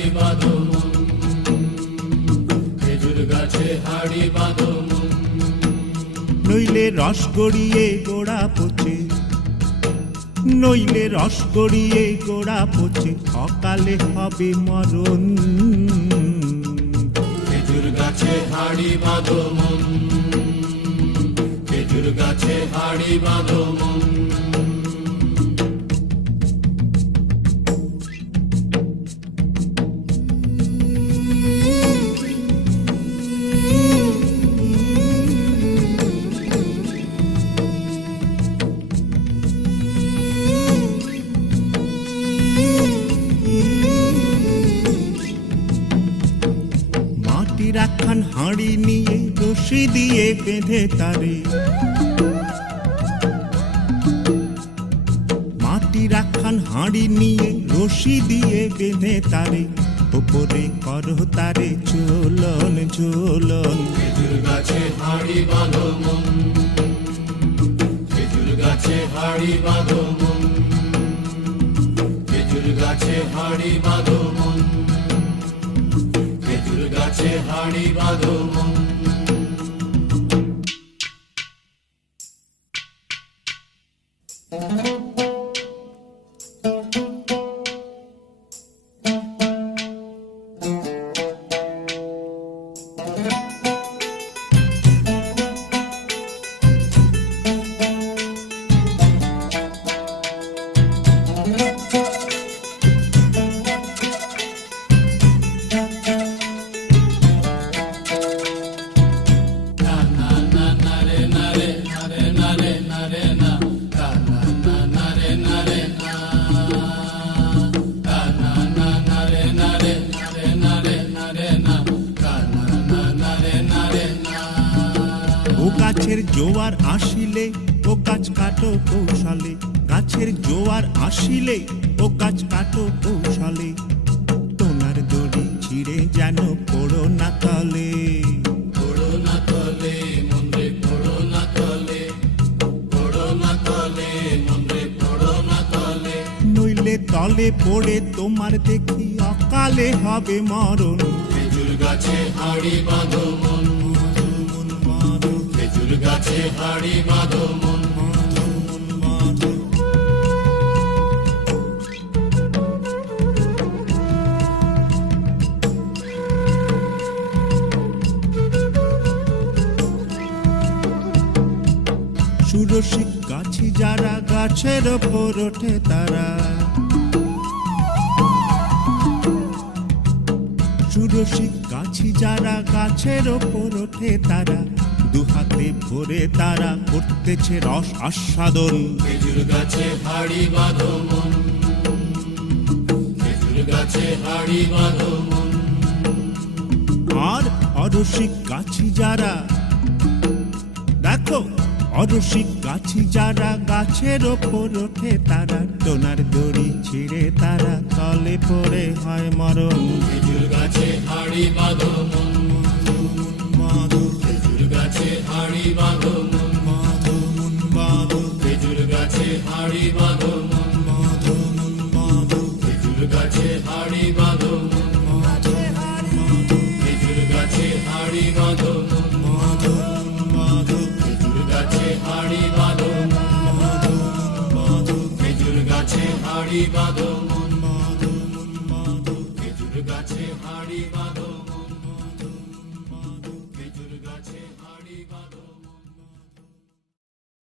হাড়ি বাঁধো মন, খেজুর গাছে হাড়ি বাঁধো মন। নইলে রস গড়িয়ে গোড়া পচে, নইলে রস গড়িয়ে গোড়া পচে, অকালে হবে মরণ। খেজুর গাছে হাড়ি বাঁধো মন, খেজুর গাছে হাড়ি বাঁধো মন। মাটির একখান হাঁড়ি নিয়ে রশি দিয়ে বেঁধে তারে, মাটির একখান হাঁড়ি নিয়ে রশি দিয়ে বেঁধে তারে, উপরে করো তারে ঝোলন ঝোলন। খেজুর গাছে হাড়ি বাঁধো মন, খেজুর গাছে হাড়ি বাঁধো মন, খেজুর গাছে হাড়ি বাঁধো মন, খেজুর গাছে হাড়ি বাঁধো মন। ও গাছের জোয়ার আসিলে ও গাছ কাটো কৌশলে, গাছের জোয়ার আসিলে ও গাছ কাটো কৌশলে, তোমার দড়ি ছিঁড়ে যেন পড়ো না তলে। পড়ো না তলে মন্দ্রে, পড়ো না তলে, পড়ো না তলে মন্দ্রে, পড়ো না তলে। নইলে তলে পড়ে তোমার দেখি অকালে হবে মরণ। খেজুর গাছে হাড়ি বাঁধো মন, খেজুর গাছে হাড়ি বাঁধো মন। সুরসিক গাছি যারা গাছের ওপর ওঠে তারা, সুরসিক গাছি যারা গাছের ওপর ওঠে তারা, দুহাতে ভরে তারা করতেছে রস আস্বাদন। খেজুর গাছে হাড়ি বাঁধো মন, খেজুর গাছে হাড়ি বাঁধো মন। আর অরসিক গাছি যারা, দেখো অরসিক গাছি যারা গাছের ওপর ওঠে তারা, টোনার দড়ি ছিঁড়ে তারা তলে পড়ে হয় মরণ। খেজুর গাছে হাড়ি বাঁধো মন, খেজুর গাছে হাড়ি বাঁধো মন, খেজুর গাছে হাড়ি বাঁধো মন, খেজুর গাছে হাড়ি বাঁধো মন, খেজুর গাছে হাড়ি বাঁধো মন, খেজুর গাছে হাড়ি বাঁধো মন, খেজুর গাছে হাড়ি বাঁধো।